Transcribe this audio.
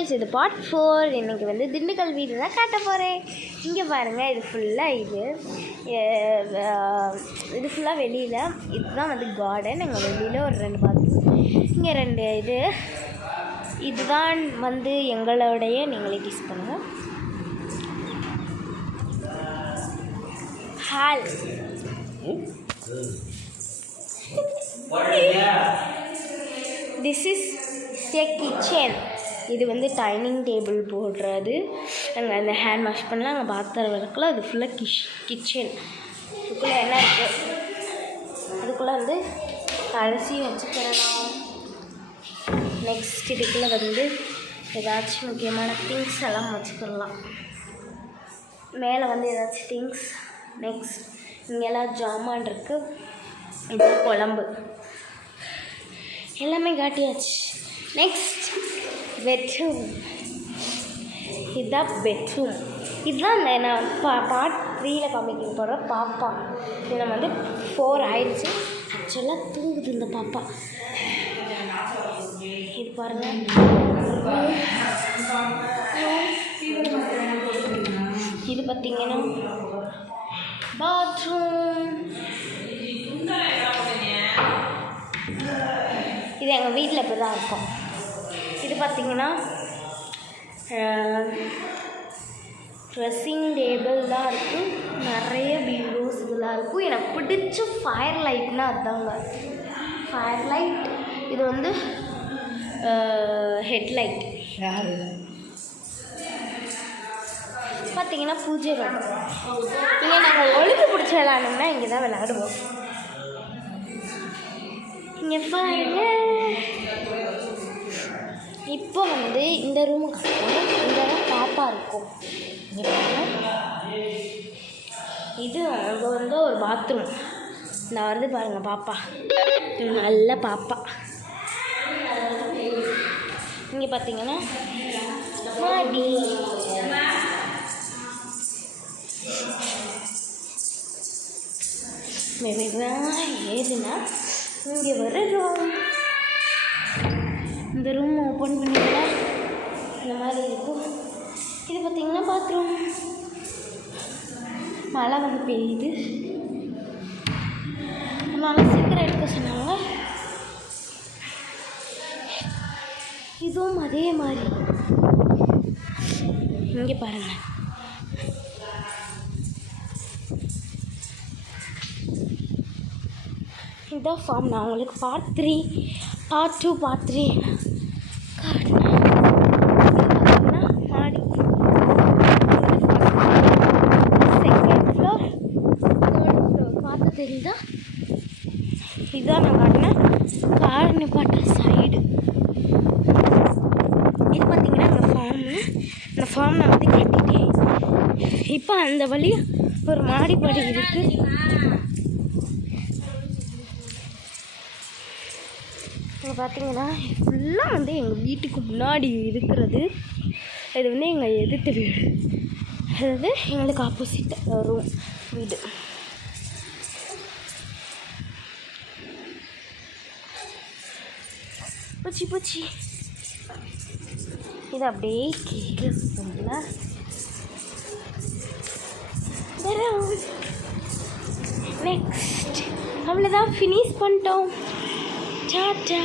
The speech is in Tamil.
கைஸ், இது பார்ட் 4. இன்றைக்கி வந்து திண்டுக்கல் வீடு தான் காட்ட போகிறேன். இங்கே பாருங்கள், இது ஃபுல்லாக இது ஃபுல்லாக வெளியில். இதுதான் வந்து கார்டன். எங்கள் வெளியில் ஒரு 2 பாத்ரூம், இங்கே 2 இதுதான் வந்து எங்களுடைய. நீங்களே கெஸ் பண்ணுங்கள். Hall. This is a kitchen. இது வந்து டைனிங் டேபிள் போடுறது. அங்கே அந்த ஹேண்ட் வாஷ் பண்ணலாம், அங்கே பாத்திரம் விளக்கலாம். அது ஃபுல்லாக கிச்சன். இதுக்குள்ளே என்ன இருக்குது? அதுக்குள்ளே வந்து அரிசி வச்சுக்கிறலாம். நெக்ஸ்ட் இதுக்குள்ளே வந்து ஏதாச்சும் முக்கியமான திங்ஸ் எல்லாம் வச்சுக்கலாம். மேலே வந்து ஏதாச்சும் திங்ஸ். நெக்ஸ்ட் இங்கெல்லாம் ஜாமான் இருக்குது. இது குழம்பு எல்லாமே காட்டியாச்சு. Next bedroom. இதுதான் பெட்ரூம். இதுதான் இந்த நான் பார்ட் 3ல் காமிக்க போகிற பாப்பா. இது நம்ம வந்து 4 ஆயிடுச்சு. ஆக்சுவலாக தூங்குது இந்த பாப்பா. இது பாருங்கள். இது பார்த்திங்கன்னா பாத்ரூம். இது எங்கள் வீட்டில் இப்படி தான் இருக்கும். இது பார்த்திங்கன்னா ட்ரெஸ்ஸிங் டேபிள் தான் இருக்கும். நிறைய பீரோஸ் இதெல்லாம் இருக்கும். எனக்கு பிடிச்ச ஃபயர் லைட்னால் அதுதாங்க ஃபயர் லைட். இது வந்து ஹெட்லைட். பார்த்திங்கன்னா பூஜை ரூம். இங்கே நாங்கள் ஒழுங்கு பிடிச்சி விளாடணும்னா இங்கே தான் விளையாடுவோம். இங்கே பாருங்க. இப்போ வந்து இந்த ரூமுக்கு இங்கே தான் பாப்பா இருக்கும். இங்கே பாருங்க. இது அங்கே வந்து ஒரு பாத்ரூம். இந்த வருது பாருங்கள் பாப்பா, நல்ல பாப்பா. இங்கே பார்த்தீங்கன்னா மாடி. ஏதுன்னா இங்கே வர ரூம். இந்த ரூம் ஓப்பன் பண்ணிங்கன்னா இந்த மாதிரி இருக்கும். இது பார்த்திங்கன்னா பாத்ரூம். மழை வந்து பெய்யுது, அதனால சீக்கிரம் எடுக்க சொன்னாங்க. இதுவும் அதே மாதிரி. இங்கே பாருங்கள். இதுதான் ஃபார்ம். நான் உங்களுக்கு பார்ட் 3, பார்ட் 2, பார்ட் 3 காட்டினேன். மாடி, செகண்ட் ஃப்ளோர், 3rd ஃப்ளோர். பார்த்து தெரியுதா? இதுதான் நான் காட்டினேன் கார் நிப்பாட்டுற சைடு. இது பார்த்திங்கன்னா அந்த ஃபார்மு. அந்த ஃபார்ம் நான் வந்து கட்டிட்டேன். இப்போ அந்த வழியாக ஒரு மாடிப்படி இருக்குது. இங்கே பார்த்தீங்கன்னா ஃபுல்லாக வந்து எங்கள் வீட்டுக்கு முன்னாடி இருக்கிறது. இது வந்து எங்கள் எதிர்த்து வீடு, அதாவது எங்களுக்கு ஆப்போசிட் ரூம் வீடு. பூச்சி பூச்சி. இது அப்படியே கீழே ஃபுல்லாக நெக்ஸ்ட் அவ்வளோதான், ஃபினிஷ் பண்ணிட்டோம். டாடா.